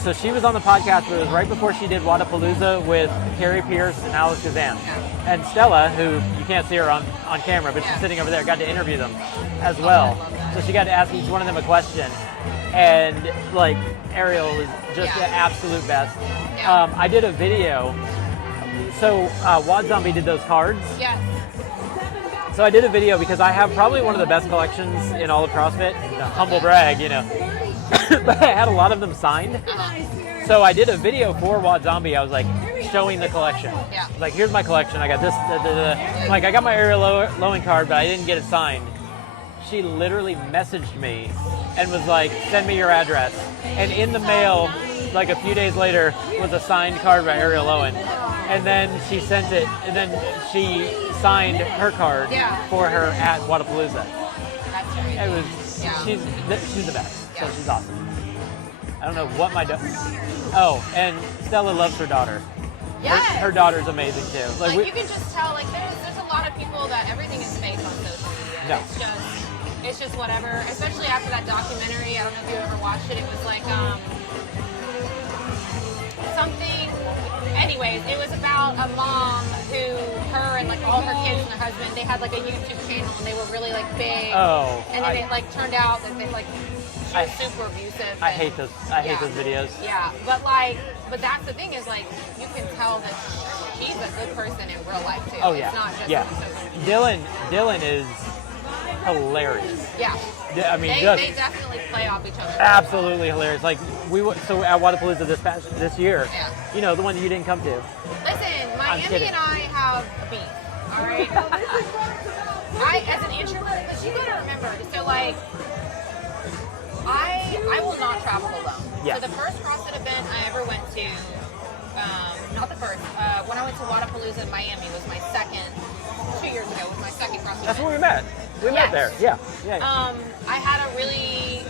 so she was on the podcast, but it was right before she did Wadapalooza with Carrie Pierce and Alex Kazan. And Stella, who you can't see her on camera, but she's sitting over there, got to interview them as well. So she got to ask each one of them a question. And like Ariel was just the absolute best. I did a video. So Wad Zombie did those cards. Yes. So I did a video because I have probably one of the best collections in all of CrossFit. Humble brag, you know. But I had a lot of them signed. So I did a video for Wad Zombie. I was like showing the collection. Yeah. Like, here's my collection. I got this. Like, I got my Ariel Lowen card, but I didn't get it signed. She literally messaged me and was like, "Send me your address." And in the mail, like a few days later, was a signed card by Ariel Owen. And then she sent it, and then she signed her card for her at Wadapalooza. That's very It cool. was Yeah. she's the best. So Yeah. she's awesome. I don't know what my oh, and Stella loves her daughter. Yes. Her daughter's amazing too. Like you can just tell, like there's a lot of people that everything is fake on social media. No. It's just whatever. Especially after that documentary. I don't know if you ever watched it. It was like something. Anyways, it was about a mom who, her and like all her kids and her husband, they had like a YouTube channel and they were really like big. Oh. And then it like turned out that they like she was super abusive. I and- hate those. I hate yeah. those videos. Yeah, but that's the thing is like you can tell that she's a good person in real life too. Oh yeah. It's not just yeah. on social media. Dylan is hilarious. Yeah. I mean, They just definitely play off each other. absolutely hilarious. Like so at Wadapalooza this year. Yeah. You know, the one that you didn't come to. Listen, Miami kidding. and I have a beef. All right. I, as an introvert, but you gotta remember. So like, I will not travel alone. Yeah. So the first CrossFit event I ever went to, not the first, when I went to Wadapalooza in Miami was my second. 2 years ago was my second CrossFit That's event. where we met. We met there. Yeah. Yeah. I had a really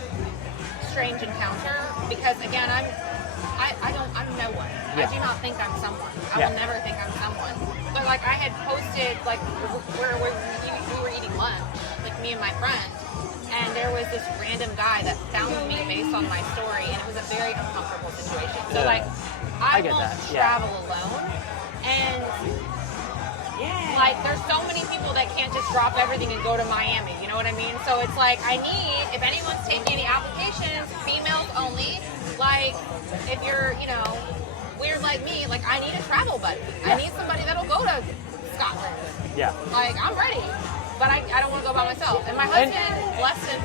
strange encounter because again, I'm no one. Yeah. I do not think I'm someone. I Yeah. will never think I'm someone. But like I had posted like where we were eating lunch, like me and my friend, and there was this random guy that found me based on my story, and it was a very uncomfortable situation. So Yeah. like I get won't that. Yeah. travel alone, and like there's so many people that can't just drop everything and go to Miami, you know what I mean? So it's like I need, if anyone's taking any applications, females only, like if you're, you know, weird like me, like I need a travel buddy. I need somebody that'll go to Scotland. Yeah. Like I'm ready, but I don't want to go by myself. And my husband, bless him,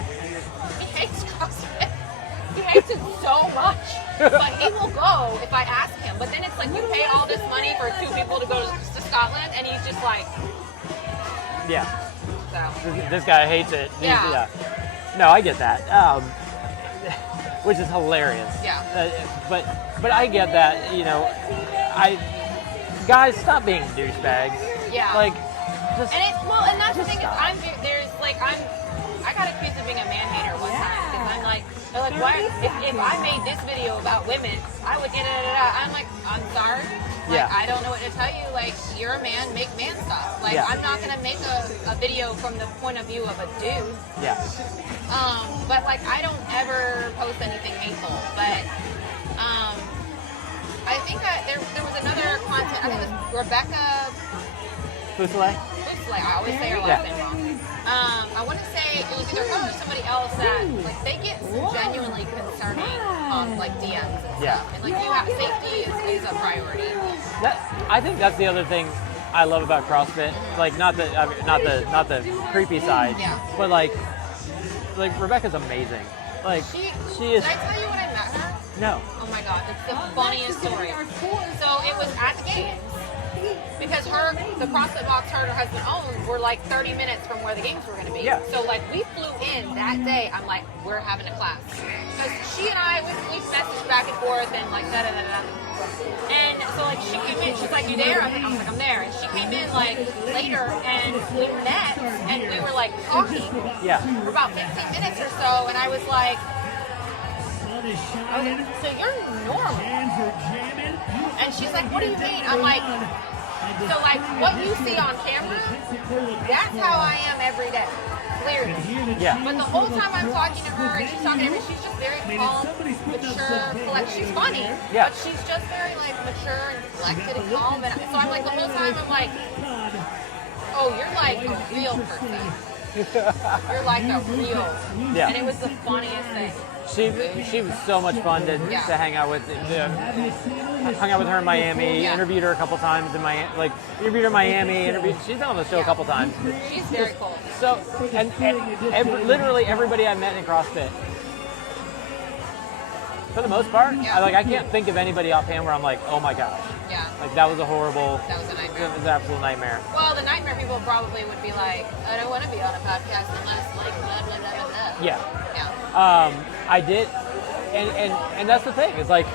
he hates CrossFit. He hates it so much, but he will go if I ask him. But then it's like you paid all this money for 2 people to go to Scotland, and he's just like, Yeah. so. This guy hates it. Yeah. No, I get that. Which is hilarious. Yeah. But I get that. You know, guys, stop being douchebags. Yeah. Like, just. And it's well, and that's the Just thing is, stop. I got accused of being a man hater one time because I'm like, they're like, why? If I made this video about women, I would get it. I'm like, I'm sorry. Like, Yeah. I don't know what to tell you. Like, you're a man, make man stuff. Like, Yeah. I'm not gonna make a video from the point of view of a dude. Yeah. But like, I don't ever post anything hateful. But I think that there was another content. I think it was Rebecca. Fusile? I always say her last name wrong. I want to say it was either her or somebody else that like they get genuinely concerning on like DMs and stuff. Yeah. And like safety is a priority. I think that's the other thing I love about CrossFit. Like not the creepy side, Yeah. but like Rebecca's amazing. Like she is. Did I tell you when I met her? No. Oh my god, it's the funniest story. So it was at the games. Because the CrossFit box her and her husband owned were like 30 minutes from where the games were going to be. Yeah. So like we flew in that day. I'm like, we're having a class. Because she and I, we messaged back and forth and like da-da-da-da. And so like she came in, she's like, you there? I was like, I'm there. And she came in like later and we met and we were like talking Yeah. for about 15 minutes or so. And I was like, so you're normal. And she's like, what do you mean? I'm like, so like what you see on camera, that's how I am every day, clearly. Yeah. But the whole time I'm talking to her and she's talking to me, she's just very calm, mature, like she's funny, Yeah. but she's just very like mature and collected and calm. And so I'm like the whole time I'm like, oh, you're like a real person. You're like a real. Yeah. And it was the funniest thing. She was so much fun to hang out with. Hung out with her in Miami. Yeah. Interviewed her a couple times in Miami. Like interviewed her in Miami. She's been on the show a couple times. She's very cool. So and literally everybody I met in CrossFit, for the most part, Yeah. I can't think of anybody offhand where I'm like, oh my gosh, Yeah. like that was a horrible. That was a nightmare. It was an absolute nightmare. Well, the nightmare people probably would be like, I don't want to be on a podcast unless like blah blah blah blah blah. Yeah. Yeah. I did, and that's the thing. It's like,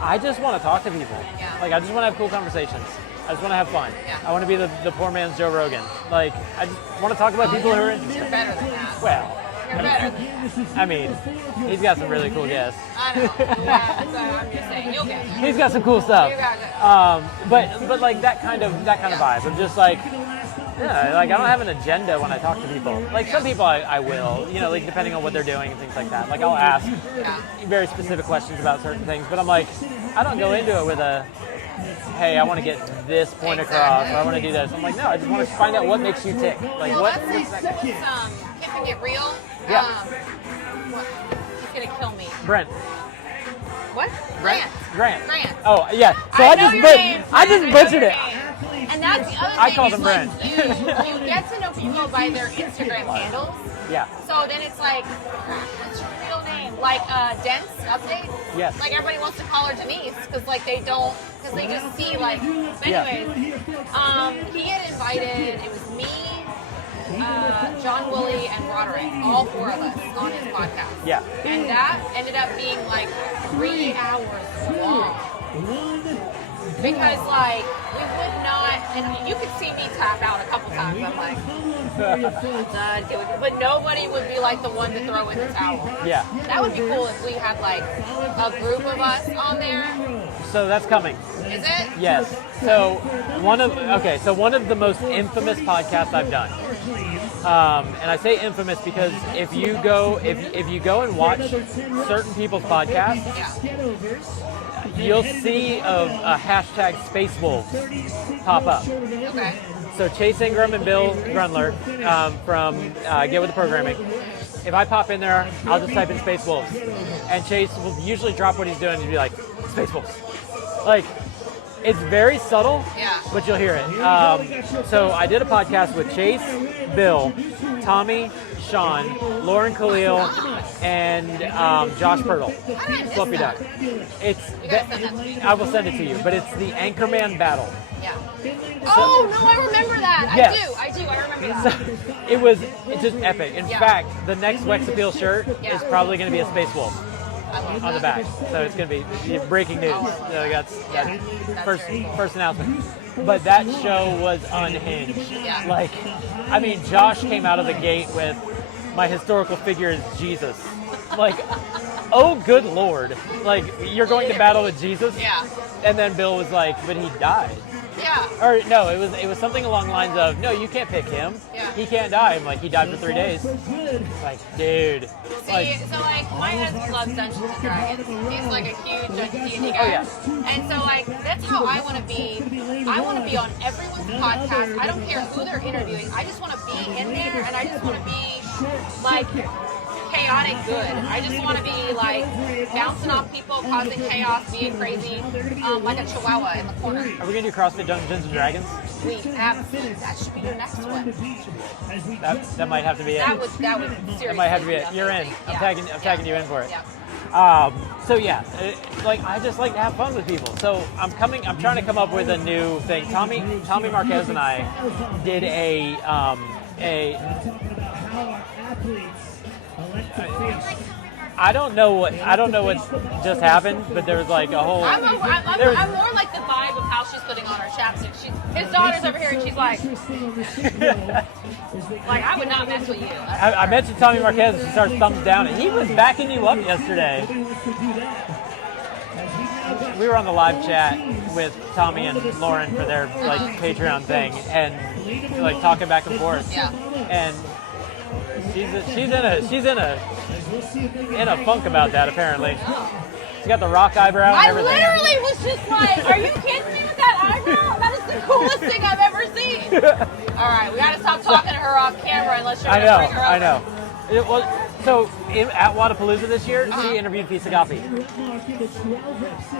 I just want to talk to people. Yeah. Like, I just want to have cool conversations. I just want to have fun. Yeah. I want to be the poor man's Joe Rogan. Like, I just want to talk about people who are interested. You're better than that. Well, You're better than that. I mean, he's got some really cool guests. I know. Yeah, so I'm just saying, you'll get it. He's got some cool stuff. You got it. But like that kind of vibe. I'm just like, yeah, like I don't have an agenda when I talk to people. Like some people I will, you know, like depending on what they're doing and things like that. Like I'll ask very specific questions about certain things, but I'm like, I don't go into it with a, hey, I want to get this point across, or I want to do this. I'm like, no, I just want to find out what makes you tick. Like Well, what? let's get real. Yeah. He's gonna kill me. Brent. What? Grant. Grant. Oh yeah. So I know your name. I just know butchered your it. name. And that's the other thing. I called is him like Brent. you get to know people by their Instagram handles. Yeah. So then it's like, what's your real name? Like Dense Update? Yes. Like everybody wants to call her Denise because like they just see like. But anyways, he had invited. It was me, John Woolley, and Roderick, all four of us on his podcast. Yeah. And that ended up being like 3 hours long. Because like we would not, and you could see me tap out a couple times. I'm like, but nobody would be like the one to throw in the towel. Yeah. That would be cool if we had like a group of us on there. So that's coming. Is it? Yes. So one of the most infamous podcasts I've done, and I say infamous because if you go and watch certain people's podcasts, you'll see a hashtag Space Wolves pop up. Okay. So Chase Ingram and Bill Grunler from Get With The Programming. If I pop in there, I'll just type in Space Wolves, and Chase will usually drop what he's doing and be like, Space Wolves. Like, it's very subtle, but you'll hear it. So I did a podcast with Chase, Bill, Tommy, Sean, Lauren Khalil, and Josh Pirtle. Fluffy Duck. I will send it to you, but it's the Anchorman Battle. Yeah. Oh no, I remember that. Yes. I do. I remember that. It's just epic. In fact, the next Wex Appeal shirt is probably going to be a Space Wolf on the back. So it's going to be breaking news. So that's first announcement. But that show was unhinged. Yeah. Like, I mean, Josh came out of the gate with my historical figure is Jesus. Like, oh good Lord. Like, you're going to battle with Jesus? Yeah. And then Bill was like, but he died. Yeah. Or no, it was something along the lines of, no, you can't pick him. Yeah. He can't die. I'm like, he died for 3 days. Like, dude. See, so like my husband loves Dungeons and Dragons. He's like a huge D&D guy. Oh, yeah. And so like that's how I want to be. I want to be on everyone's podcast. I don't care who they're interviewing. I just want to be in there, and I just want to be like chaotic good. I just want to be like bouncing off people, causing chaos, being crazy, like a chihuahua in the corner. Are we gonna do CrossFit Dungeons and Dragons? We have that should be your next one. That might have to be it. That would seriously. That might have to be it. You're in. I'm tagging you in for it. So yeah, like I just like to have fun with people. So I'm trying to come up with a new thing. Tommy Marquez and I did I don't know what just happened, but there was like a whole. I'm more like the vibe of how she's putting on her chapstick. His daughter's over here, and she's like, I would not mess with you. I mentioned Tommy Marquez, and she starts thumbs down, and he was backing you up yesterday. We were on the live chat with Tommy and Lauren for their like Patreon thing, and like talking back and forth. Yeah. And she's in a funk about that apparently. She's got the rock eyebrow and everything. I literally was just like, are you kidding me with that eyebrow? That is the coolest thing I've ever seen. All right, we got to stop talking to her off camera unless you're going to bring her over. I know. So at Wadapalooza this year, she interviewed Pisagapi.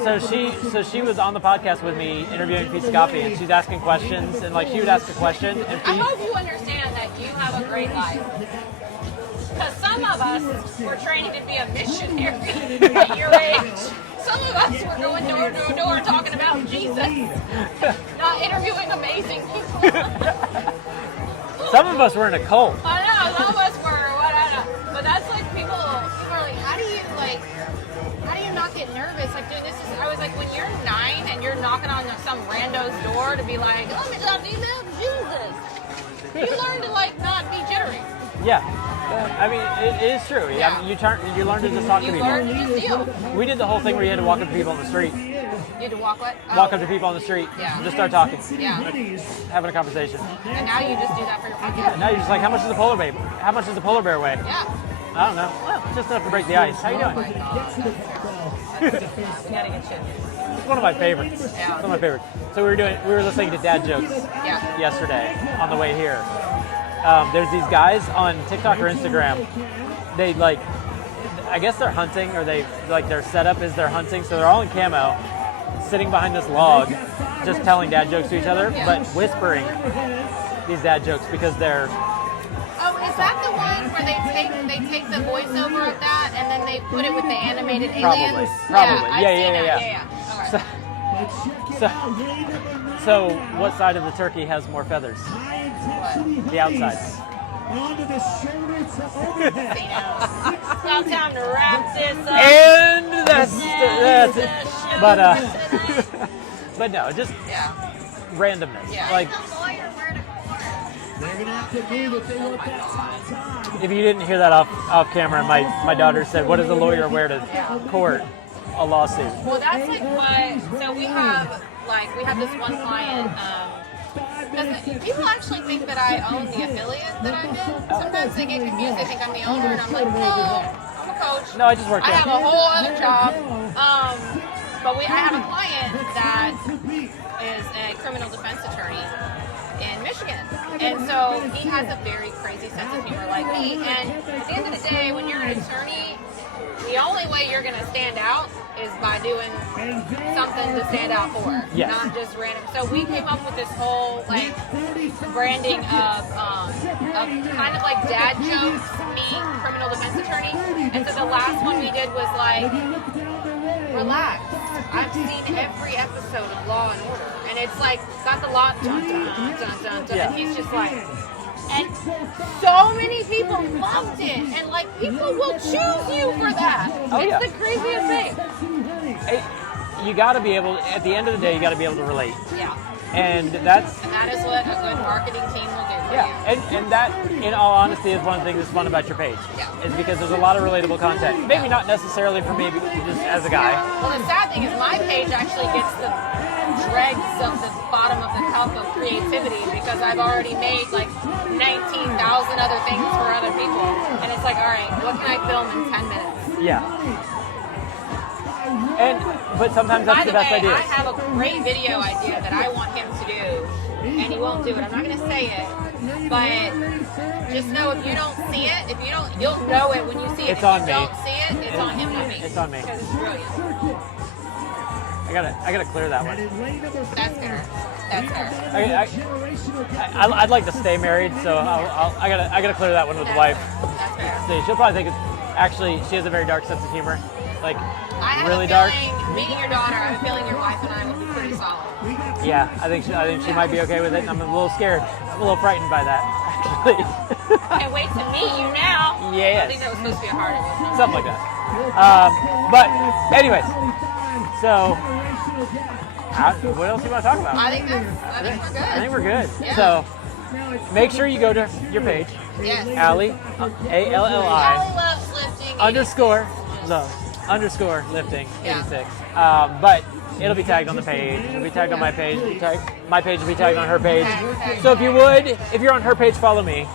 So she was on the podcast with me interviewing Pisagapi, and she's asking questions, and like she would ask a question. And I hope you understand that you have a great life. Because some of us were training to be a missionary at your age. Some of us were going door to door talking about Jesus, not interviewing amazing people. Some of us were in a cult. I know, some of us were, but that's like people from knocking on some rando's door to be like, "Oh, my God, do you know Jesus?" You learn to like not be jittery. Yeah. I mean, it is true. Yeah. I mean, you learn to just talk to You people. learn to just deal. We did the whole thing where you had to walk up to people on the street. You had to walk what? Walk up to people on the street. Yeah. And just start talking. Yeah. Having a conversation. And now you just do that for your podcast. Now you're just like, how much does a polar bear? How much does a polar bear weigh? Yeah. I don't know. Well, just enough to break the ice. How you Oh doing? my God. We gotta get you. It's one of my favorites. Yeah. It's one of my favorites. So we were listening to dad jokes Yeah. yesterday on the way here. There's these guys on TikTok or Instagram. They like, I guess they're hunting, or they like their setup is they're hunting. So they're all in camo, sitting behind this log, just telling dad jokes to each other, Yeah. but whispering these dad jokes because they're Oh, is that the one where they take the voiceover of that and then they put it with the animated aliens? Probably. I've Yeah, seen yeah, that. yeah. Okay. So what side of the turkey has more feathers? The outside. It's now time to wrap this up. And that's it. But but no, just Yeah. randomness. Yeah. Like if you didn't hear that off camera, my daughter said, "What does a lawyer wear to court a lawsuit?" Well, that's like so we have this one client. Because people actually think that I own the affiliate that I'm in. Sometimes they get confused. They think I'm the owner, and I'm like, no, I'm a coach. No, I just work I there. have a whole other job. But I have a client that is a criminal defense attorney in Michigan. And so he has a very crazy sense of humor like me. And at the end of the day, when you're an attorney, the only way you're going to stand out is by doing something to stand out for, Yes. not just random. So we came up with this whole like branding of kind of like dad jokes meet criminal defense attorney. And so the last one we did was like, relax. I've seen every episode of Law and Order, and it's like got the lot dun dun dun dun dun, and he's just like. And so many people loved it, and like people will choose you for that. Oh, it's yeah. the craziest thing. You got to be able. At the end of the day, you got to be able to relate, Yeah, and that's and that is what a good marketing team will do for yeah. you. And that, in all honesty, is one of the things that's fun about your page. Yeah. Is because there's a lot of relatable content. Maybe not necessarily for me, just as a guy. Well, the sad thing is my page actually gets the dregs of the bottom of the cup of creativity because I've already made like 19,000 other things for other people, and it's like, all right, what can I film in 10 minutes? Yeah. But sometimes By that's the the best way, idea. I have a great video idea that I want him to do, and he won't do it. I'm not going to say it, but just know if you don't see it, you'll know it when you see it. It's if on you me. don't see it, it's on him, not me. It's on me. Because it's brilliant. I gotta clear that one. That's fair. That's fair. I'd like to stay married, so I gotta clear that one with the wife. That's fair. See, she'll probably think it's actually she has a very dark sense of humor, like I have really a dark. feeling, meeting your daughter, I have a feeling your wife and I will be pretty solid. Yeah, I think she might be okay with it. I'm a little scared. I'm a little frightened by that, actually. Can't wait to meet you now. Yes. I think that was supposed to be a heart attack. Something like that. But anyways, so what else do you want to talk about? I think we're good. I think we're good. Yeah. So make sure you go to your page, Yes. Alli, Alli ALLI loves lifting. _love _lifting Yeah. 86. But it'll be tagged on the page. It'll be tagged on my page. My page will be tagged on her page. Okay. So if you're on her page, follow me.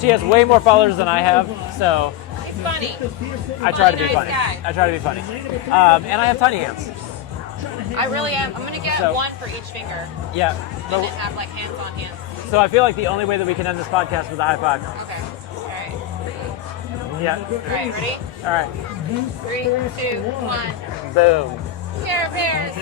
She has way more followers than I have, so It's funny. I try to be Nice funny. guy. I try to be funny. And I have tiny hands. I really am. I'm gonna get So- one for each finger Yeah. and So, then have like hands on hands. so I feel like the only way that we can end this podcast was a high five. Okay. All right. Yeah. All right. Ready? All right. 3, 2, 1. Boom. Care Bears.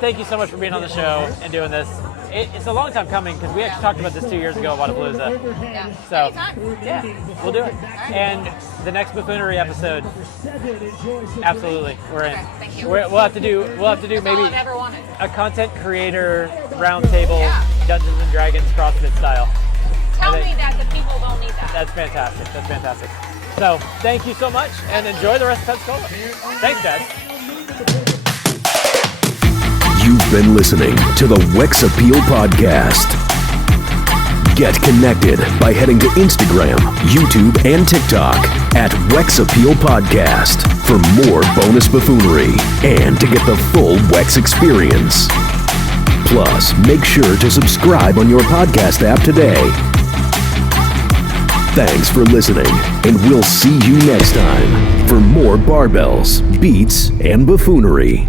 Thank you so much for being on the show and doing this. It's a long time coming because we actually talked about this 2 years ago at Wadapalooza. Yeah. So Anytime. yeah, we'll do it. And the next buffoonery episode, absolutely, we're in. Okay, thank you. We'll have to do That's all maybe I've ever wanted. a content creator roundtable, Yeah. Dungeons and Dragons CrossFit style. Tell I think- me that the people don't need that. That's fantastic. That's fantastic. So thank you so much and enjoy the rest of Pensacola. Thanks, guys. You've been listening to the Wex Appeal Podcast. Get connected by heading to Instagram, YouTube, and TikTok at Wex Appeal Podcast for more bonus buffoonery and to get the full Wex experience. Plus, make sure to subscribe on your podcast app today. Thanks for listening, and we'll see you next time for more barbells, beats, and buffoonery.